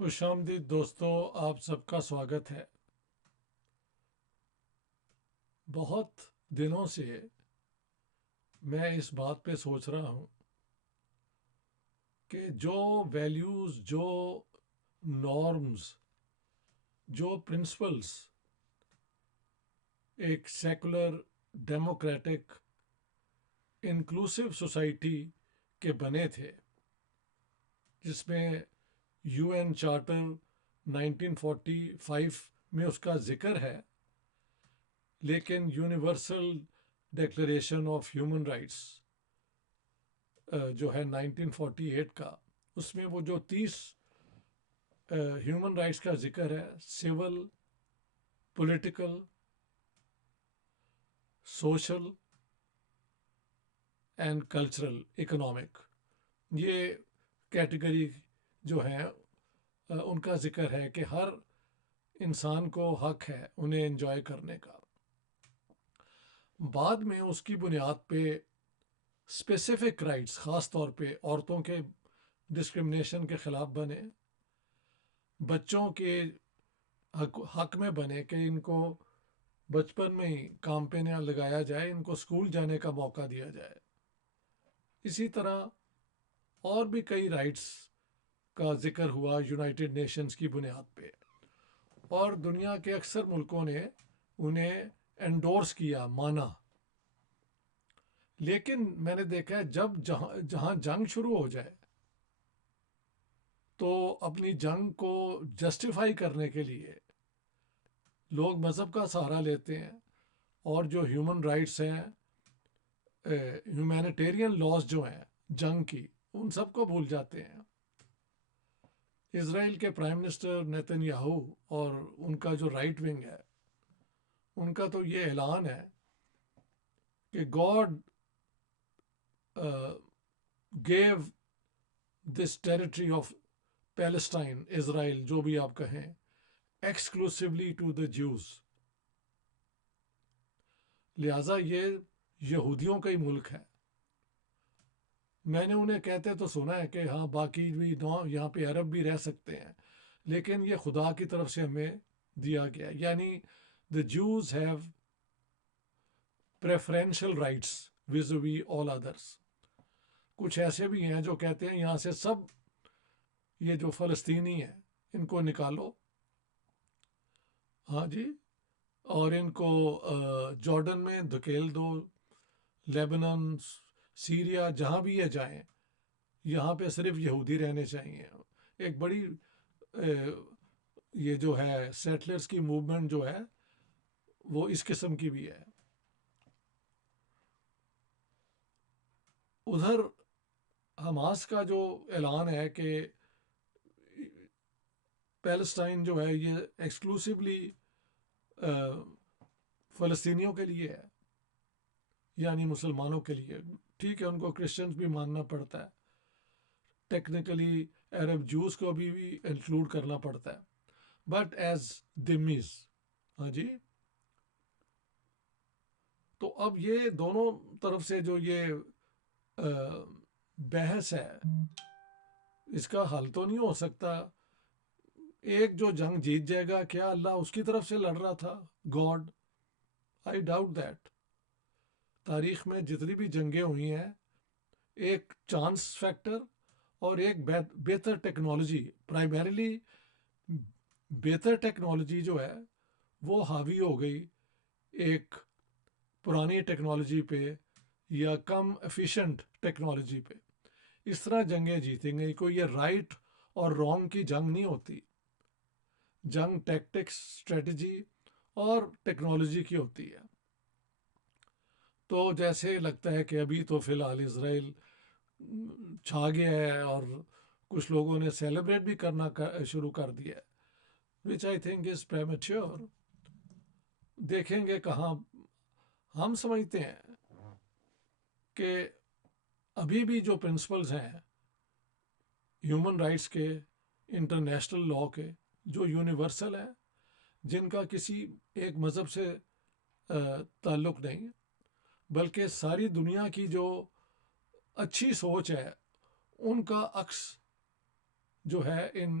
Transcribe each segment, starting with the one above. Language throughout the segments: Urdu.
خوش آمدید دوستو، آپ سب کا سواگت ہے۔ بہت دنوں سے میں اس بات پہ سوچ رہا ہوں کہ جو ویلیوز، جو نارمز، جو پرنسپلز ایک سیکولر، ڈیموکریٹک، انکلوسیو سوسائٹی کے بنے تھے، جس میں یو این چارٹر 1945 میں اس کا ذکر ہے، لیکن universal declaration of human rights جو ہے 1948 کا، اس میں وہ جو 30 ہیومن رائٹس کا ذکر ہے: civil, political, social and cultural, economic, یہ کیٹیگری جو ہیں ان کا ذکر ہے کہ ہر انسان کو حق ہے انہیں انجوائے کرنے کا۔ بعد میں اس کی بنیاد پہ اسپیسیفک رائٹس، خاص طور پہ عورتوں کے ڈسکرمنیشن کے خلاف بنے، بچوں کے حق میں بنے کہ ان کو بچپن میں ہی کام پہ نہ لگایا جائے، ان کو اسکول جانے کا موقع دیا جائے۔ اسی طرح اور بھی کئی رائٹس کا ذکر ہوا یونائٹڈ نیشنز کی بنیاد پہ، اور دنیا کے اکثر ملکوں نے انہیں انڈورس کیا، مانا۔ لیکن میں نے دیکھا ہے جب جہاں جنگ شروع ہو جائے تو اپنی جنگ کو جسٹیفائی کرنے کے لیے لوگ مذہب کا سہارا لیتے ہیں، اور جو ہیومن رائٹس ہیں، ہیومینیٹیرین لاز جو ہیں جنگ کی، ان سب کو بھول جاتے ہیں۔ اسرائیل کے پرائم منسٹر نیتن یاہو اور ان کا جو رائٹ ونگ ہے، ان کا تو یہ اعلان ہے کہ God gave this territory of Palestine, اسرائیل جو بھی آپ کہیں، ایکسکلوسیولی ٹو دا جوز، لہٰذا یہ یہودیوں کا ہی ملک ہے۔ میں نے انہیں کہتے تو سنا ہے کہ ہاں باقی بھی یہاں پہ عرب بھی رہ سکتے ہیں، لیکن یہ خدا کی طرف سے ہمیں دیا گیا، یعنی the Jews have preferential rights vis-a-vis all others۔ کچھ ایسے بھی ہیں جو کہتے ہیں یہاں سے سب یہ جو فلسطینی ہیں ان کو نکالو، ہاں جی، اور ان کو جارڈن میں دھکیل دو، لیبنان، سیریا، جہاں بھی یہ جائیں، یہاں پہ صرف یہودی رہنے چاہیے۔ ایک بڑی یہ جو ہے سیٹلرز کی موومنٹ جو ہے وہ اس قسم کی بھی ہے۔ ادھر حماس کا جو اعلان ہے کہ پیلسٹائن جو ہے یہ ایکسکلوسیولی فلسطینیوں کے لیے ہے، یعنی مسلمانوں کے لیے۔ ٹھیک ہے، ان کو کرسچنز بھی ماننا پڑتا ہے، ٹیکنیکلی عرب جوز کو بھی انکلوڈ کرنا پڑتا ہے، بٹ ایز دمیز، ہاں جی۔ تو اب یہ دونوں طرف سے جو یہ بحث ہے، اس کا حل تو نہیں ہو سکتا ایک جو جنگ جیت جائے گا، کیا اللہ اس کی طرف سے لڑ رہا تھا؟ God, I doubt that. تاریخ میں جتنی بھی جنگیں ہوئی ہیں، ایک چانس فیکٹر اور ایک بہتر ٹیکنالوجی، پرائمریلی بہتر ٹیکنالوجی جو ہے وہ حاوی ہو گئی ایک پرانی ٹیکنالوجی پہ یا کم ایفیشینٹ ٹیکنالوجی پہ۔ اس طرح جنگیں جیتیں گے، کوئی یہ رائٹ اور رانگ کی جنگ نہیں ہوتی۔ جنگ ٹیکٹکس، اسٹریٹجی اور ٹیکنالوجی کی ہوتی ہے۔ تو جیسے لگتا ہے کہ ابھی تو فی الحال اسرائیل چھا گیا ہے، اور کچھ لوگوں نے سیلیبریٹ بھی کرنا شروع کر دیا ہے، which I think is premature۔ دیکھیں گے کہاں۔ ہم سمجھتے ہیں کہ ابھی بھی جو پرنسپلز ہیں ہیومن رائٹس کے، انٹرنیشنل لاء کے، جو یونیورسل ہیں، جن کا کسی ایک مذہب سے تعلق نہیں، بلکہ ساری دنیا کی جو اچھی سوچ ہے ان کا عکس جو ہے ان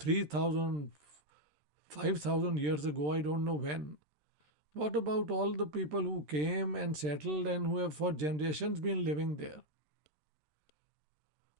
3000 5000 years ago, I don't know when. What about all the people who came and settled and who have for generations been living there?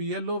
PLO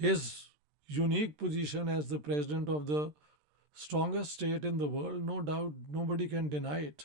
his unique position as the president of the strongest state in the world, no doubt, nobody can deny it.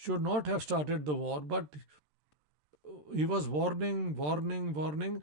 should not have started the war, but he was warning.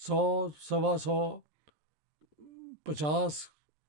100, 125, 50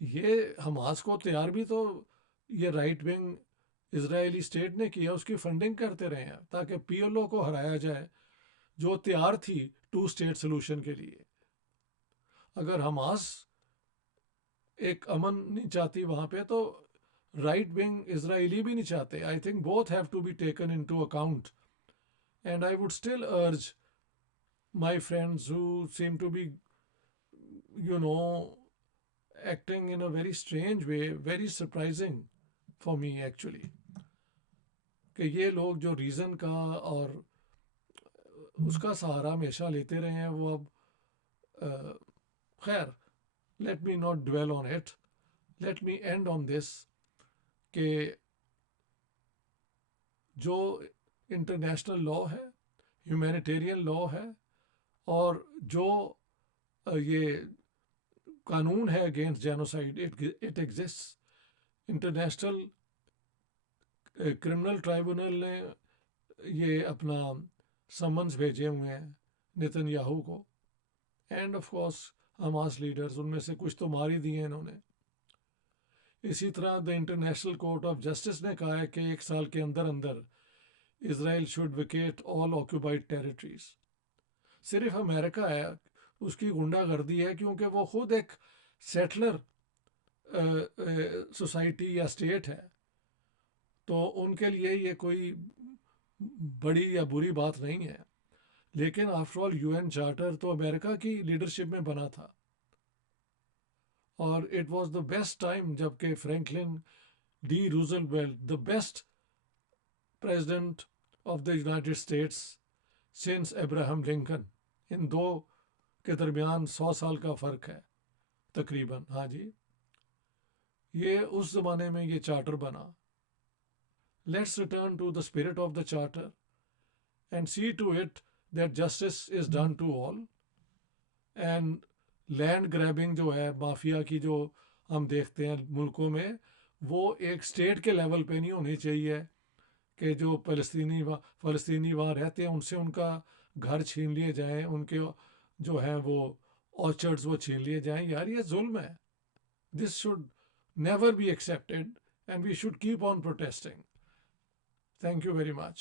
یہ حماس کو تیار بھی تو یہ رائٹ ونگ اسرائیلی اسٹیٹ نے کیا، اس کی فنڈنگ کرتے رہے ہیں تاکہ پی ایل او کو ہرایا جائے جو تیار تھی 2 اسٹیٹ سولوشن کے لیے. اگر حماس ایک امن نہیں چاہتی وہاں پہ تو رائٹ ونگ اسرائیلی بھی نہیں چاہتے. I think both have to be taken into account. And I would still urge my friends who seem to be acting in a very strange way, very surprising for me actually, کہ یہ لوگ جو ریزن کا اور اس کا سہارا ہمیشہ لیتے رہے ہیں وہ اب خیر let me not dwell on it. Let me end on this کہ جو انٹرنیشنل لا ہے، ہیومینیٹیرین لا ہے، اور جو یہ قانون ہے against genocide, it exist. International criminal tribunal نے یہ اپنا سمنز بھیجے ہوئے ہیں نتن یاہو کو، اینڈ آف کورس حماس لیڈرز، ان میں سے کچھ تو مار ہی دیے انہوں نے. اسی طرح the international court of justice نے کہا ہے کہ 1 سال کے اندر اندر اسرائیل should vacate all occupied territories. صرف امریکہ ہے اس کی غنڈہ گردی ہے کیونکہ وہ خود ایک سیٹلر سوسائٹی یا اسٹیٹ ہے، تو ان کے لیے یہ کوئی بڑی یا بری بات نہیں ہے. لیکن after all U N charter تو امریکہ کی لیڈرشپ میں بنا تھا، اور it was the best time جب کہ Franklin D Roosevelt, the best president of the United States since Abraham Lincoln, ان دو کے درمیان 100 سال کا فرق ہے تقریباً. ہاں جی، یہ اس زمانے میں یہ چارٹر بنا. Let's return to the spirit of the charter and see to it that justice is done to all. And land grabbing جو ہے، مافیا کی جو ہم دیکھتے ہیں ملکوں میں، وہ ایک اسٹیٹ کے لیول پہ نہیں ہونی چاہیے کہ جو فلسطینی وہاں رہتے ہیں ان سے ان کا گھر چھین لیے جائیں، ان کے جو ہیں وہ آرچرڈز وہ چھین لیے جائیں. یار یہ ظلم ہے. This should never be accepted and we should keep on protesting. Thank you very much.